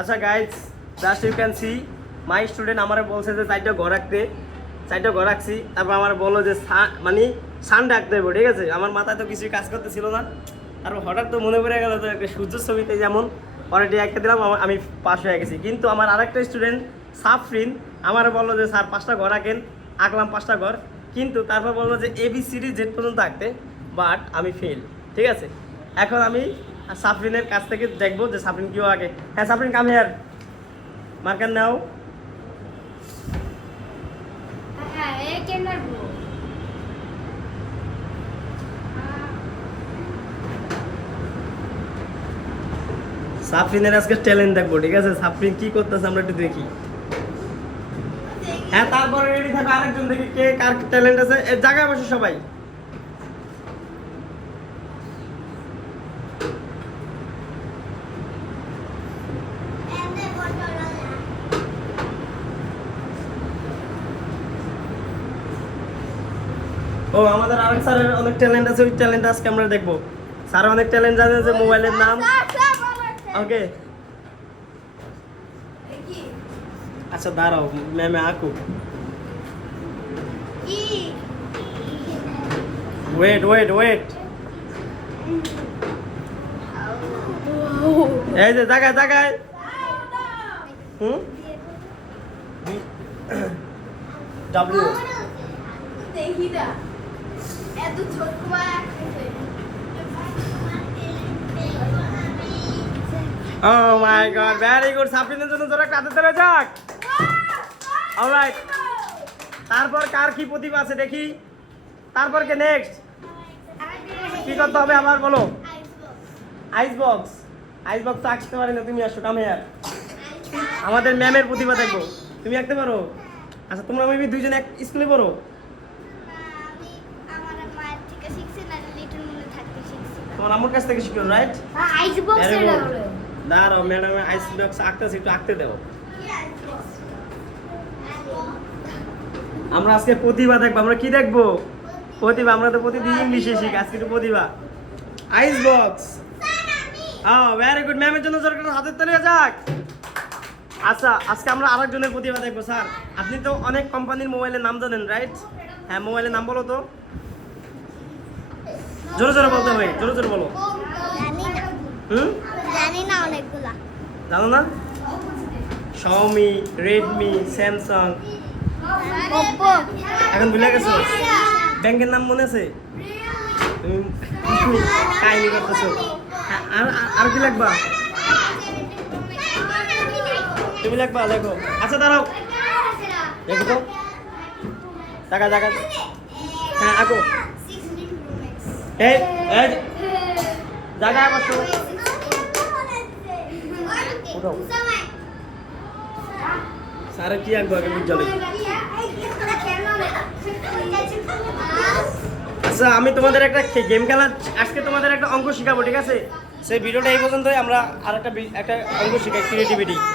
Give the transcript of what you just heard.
আচ্ছা guys, just you can see my student আমার বলছে যে চারটা ঘর রাখতে, চারটা ঘর রাখছি। তারপর আমার বললো যে মানে সান রাখতে হবে, ঠিক আছে। আমার মাথায় তো কিছুই কাজ করতেছিল না। তারপর হঠাৎ তো মনে পড়ে গেল তো একটা সূর্যের ছবিতে যেমন অলরেডি একটা দিলাম, আমি পাস হয়ে গেছি। কিন্তু আমার আরেকটা স্টুডেন্ট সাফরিন আমার বললো যে স্যার 5টা ঘর আঁকেন, আঁকলাম 5টা ঘর। কিন্তু তারপর বললো যে ABCD Z পর্যন্ত আঁকতে, বাট আমি ফেল, ঠিক আছে। এখন আমি সাফরিনের কাছ থেকে দেখবো যে সাফরিন কেউ আগে। হ্যাঁ সাফরিন, কাম হিয়ার, মার্কার নাও। সাফরিনের আজকে ট্যালেন্ট দেখবো, ঠিক আছে। সাফরিন কি করতেছে আমরা একটু দেখি। হ্যাঁ তারপরে রেডি থাকো, আরেকজন দেখি কে কার ট্যালেন্ট আছে। জায়গায় বসে সবাই। ও আমাদের আরেক স্যারের অনেক ট্যালেন্ট আছে, ওই ট্যালেন্ট আজকে আমরা দেখবো। স্যার অনেক ট্যালেন্ট জানে, যে মোবাইলের নাম। ওকে আচ্ছা দাঁড়াও, ম্যামে আঁকু। ওয়েট ওয়েট ওয়েট, এই যে জায়গায় জায়গায়। W Oh my god, very good. সাফরিনের জন্য জোরে কাঁদতে দেবে যাক। অলরাইট, তারপর কার কি প্রতিভা আছে দেখি। তারপর কে নেক্সট কি করতে হবে আবার বলো। আইস বক্স, আইস বক্স তো আঁকতে পারি না, তুমি আসো, কাম হিয়ার। আমাদের ম্যামের প্রতিভা দেখবো, তুমি আঁকতে পারো। আচ্ছা তোমরা মেবি দুইজন এক স্কুলে পড়ো। তোমার আম্মুর কাছ থেকে শিখো, রাইট? আইস বক্স এটা হলো। দাঁড়াও, ম্যাডাম আইস বক্স আঁকতেছি, একটু আঁকতে দাও। আমরা আজকে প্রতিভা দেখবো। আমরা কি দেখবো? প্রতিভা। আমরা তো প্রতিদিন ইংলিশে শিখি, আজকে একটু প্রতিভা। আইস বক্স, হ্যাঁ ভেরি গুড। ম্যামের জন্য সরকার হাতের তালি যাক। আচ্ছা আজকে আমরা আরেকজনের প্রতিভা দেখবো। স্যার আপনি তো অনেক কোম্পানির মোবাইলের নাম জানেন, রাইট? হ্যাঁ মোবাইলের নাম বলো তো, জোরে জোরে বলতে হবে, জোরে জোরে বলো। জানি না অনেকগুলা। জানো না? Xiaomi, Redmi, Samsung. ওপ্পো। এখন ভুলে গেছো? ব্যাংকের নাম মনে আছে? তুমি কাহিনী করতেছো। আর আর কি লাগবা? তুমি লাগবা, লেখো। আচ্ছা দাঁড়াও, লেখো তো। টাকা টাকা, হ্যাঁ আঁকো। এই এই জায়গায় বসো, উঠাও। স্যারে কি আঁকবো আগে বিদ্যালয়? আচ্ছা আমি তোমাদের একটা গেম খেলা, আজকে তোমাদের একটা অঙ্ক শিখাবো, ঠিক আছে। সেই ভিডিওটা এই পর্যন্তই। আমরা আর একটা অঙ্ক শিখাই, ক্রিয়েটিভিটি।